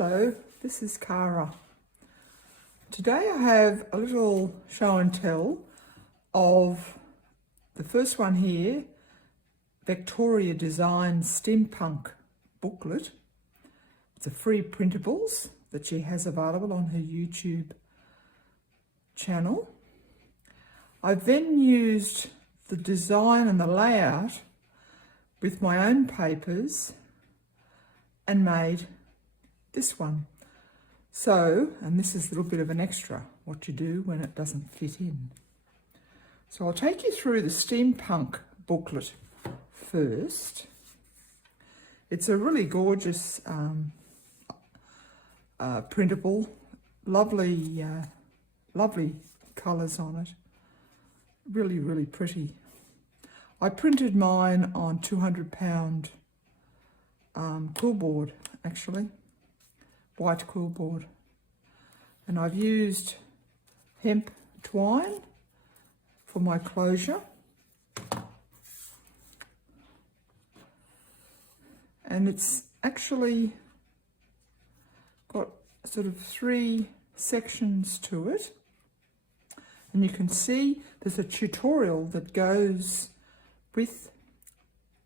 Hello, this is Cara. Today I have a little show and tell of the first one here, Vectoria Designs Steampunk Booklet. It's a free printables that she has available on her YouTube channel. I've then used the design and the layout with my own papers and made this one. So, and this is a little bit of an extra, what you do when it doesn't fit in. So I'll take you through the Steampunk booklet first. It's a really gorgeous printable, lovely colours on it. Really, really pretty. I printed mine on 200-pound quillboard, actually. White quillboard, and I've used hemp twine for my closure, and it's actually got sort of 3 sections to it, and you can see there's a tutorial that goes with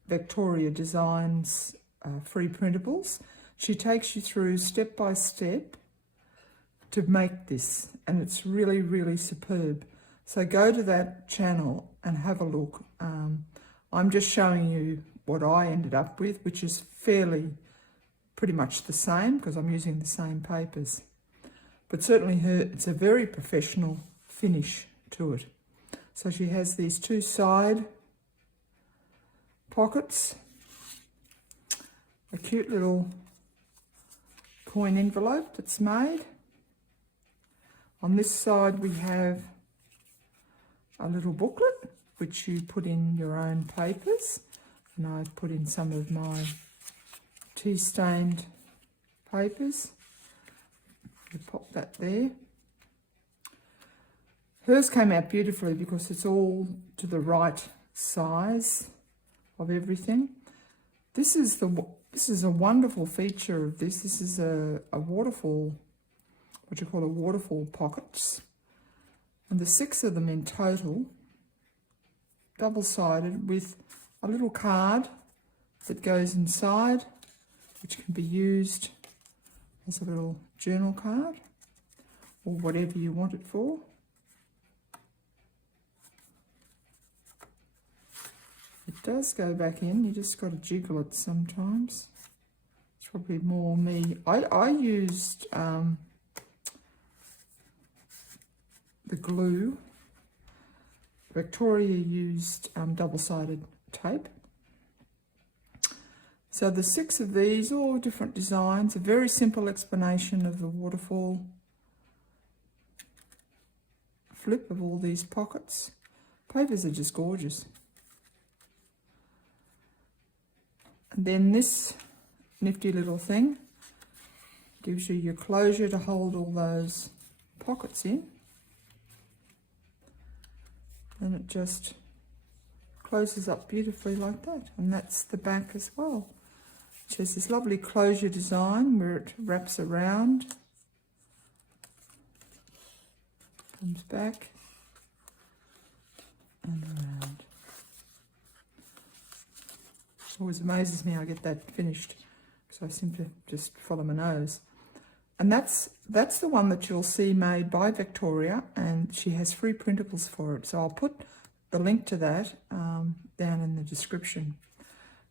Vectoria Designs free printables. She takes you through step by step to make this, and it's really, really superb. So go to that channel and have a look. I'm just showing you what I ended up with, which is pretty much the same because I'm using the same papers. But certainly it's a very professional finish to it. So she has these 2 side pockets, a cute little coin envelope that's made. On this side we have a little booklet which you put in your own papers, and I've put in some of my tea stained papers. You pop that there. Hers came out beautifully because it's all to the right size of everything. This is a wonderful feature of this. This is a waterfall, what you call a waterfall pockets. And the 6 of them in total, double-sided, with a little card that goes inside, which can be used as a little journal card or whatever you want it for. It does go back in, you just got to jiggle it sometimes. It's probably more me. I used the glue. Victoria used double-sided tape. So the 6 of these, all different designs, a very simple explanation of the waterfall flip of all these pockets. Papers are just gorgeous. And then this nifty little thing gives you your closure to hold all those pockets in. And it just closes up beautifully like that. And that's the back as well, which has this lovely closure design where it wraps around, comes back and around. Always amazes me I get that finished because I seem to just follow my nose. And that's the one that you'll see made by Vectoria, and she has free printables for it. So I'll put the link to that down in the description.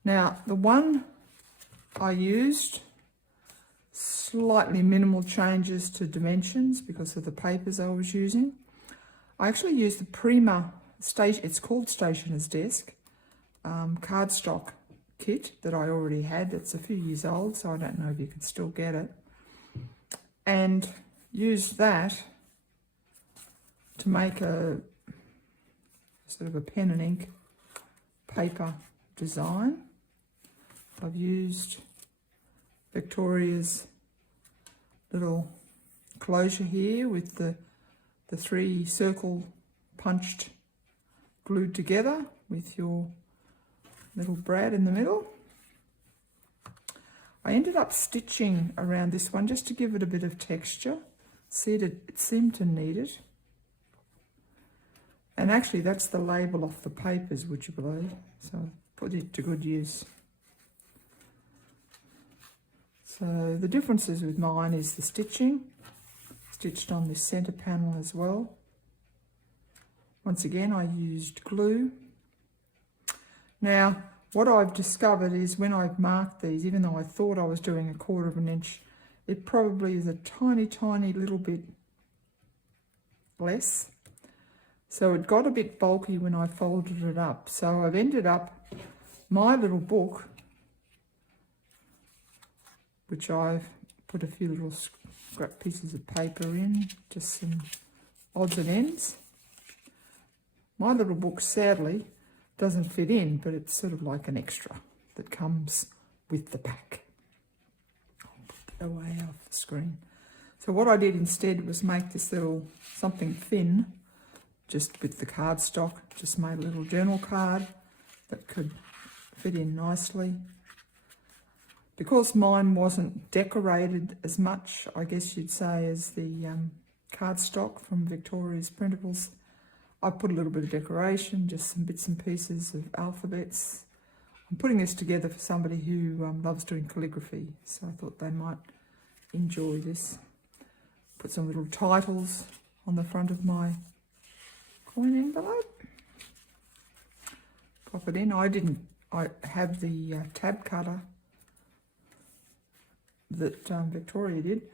Now, the one I used, slightly minimal changes to dimensions because of the papers I was using. I actually used the Prima Stage, it's called Stationer's Desk, cardstock kit that I already had. It's a few years old, so I don't know if you can still get it, and used that to make a sort of a pen and ink paper design. I've used Victoria's little closure here with the 3 circle punched glued together with your little brad in the middle. I ended up stitching around this one just to give it a bit of texture. See, it seemed to need it. And actually that's the label off the papers, would you believe? So put it to good use. So the differences with mine is the stitching, stitched on this centre panel as well. Once again, I used glue. Now, what I've discovered is when I've marked these, even though I thought I was doing 1/4 of an inch, it probably is a tiny, tiny little bit less. So it got a bit bulky when I folded it up. So I've ended up, my little book, which I've put a few little scrap pieces of paper in, just some odds and ends. My little book, sadly, doesn't fit in, but it's sort of like an extra that comes with the pack. I'll put that away off the screen. So what I did instead was make this little something thin, just with the cardstock. Just made a little journal card that could fit in nicely. Because mine wasn't decorated as much, I guess you'd say, as the cardstock from Vectoria's printables, I put a little bit of decoration, just some bits and pieces of alphabets. I'm putting this together for somebody who loves doing calligraphy, so I thought they might enjoy this. Put some little titles on the front of my coin envelope. Pop it in. I have the tab cutter that Vectoria did,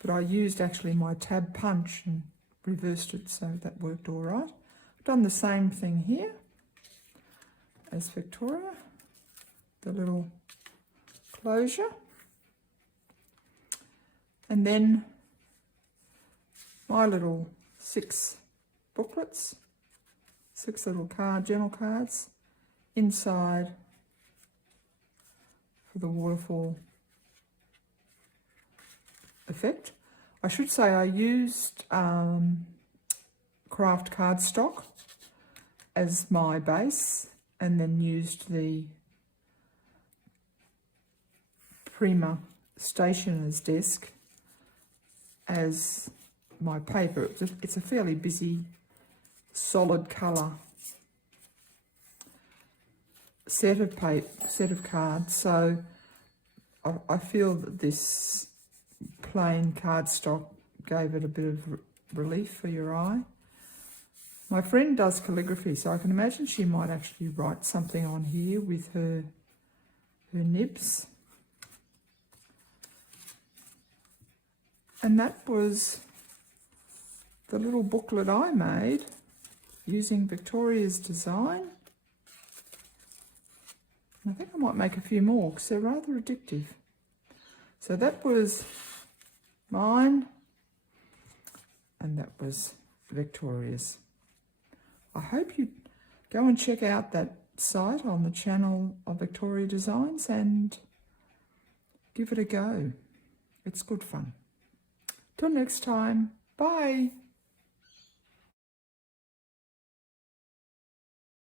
but I used actually my tab punch and reversed it, so that worked all right. I've done the same thing here as Vectoria, the little closure, and then my little 6 booklets, 6 little journal cards inside for the waterfall effect. I should say I used craft cardstock as my base, and then used the Prima Stationer's Desk as my paper. It's a fairly busy, solid colour set of cards, so I feel that this plain cardstock gave it a bit of relief for your eye. My friend does calligraphy, so I can imagine she might actually write something on here with her nibs. And that was the little booklet I made using Vectoria's design. And I think I might make a few more because they're rather addictive. So that was mine, and that was Vectoria's. I hope you go and check out that site on the channel of Vectoria Designs and give it a go. It's good fun. Till next time, bye.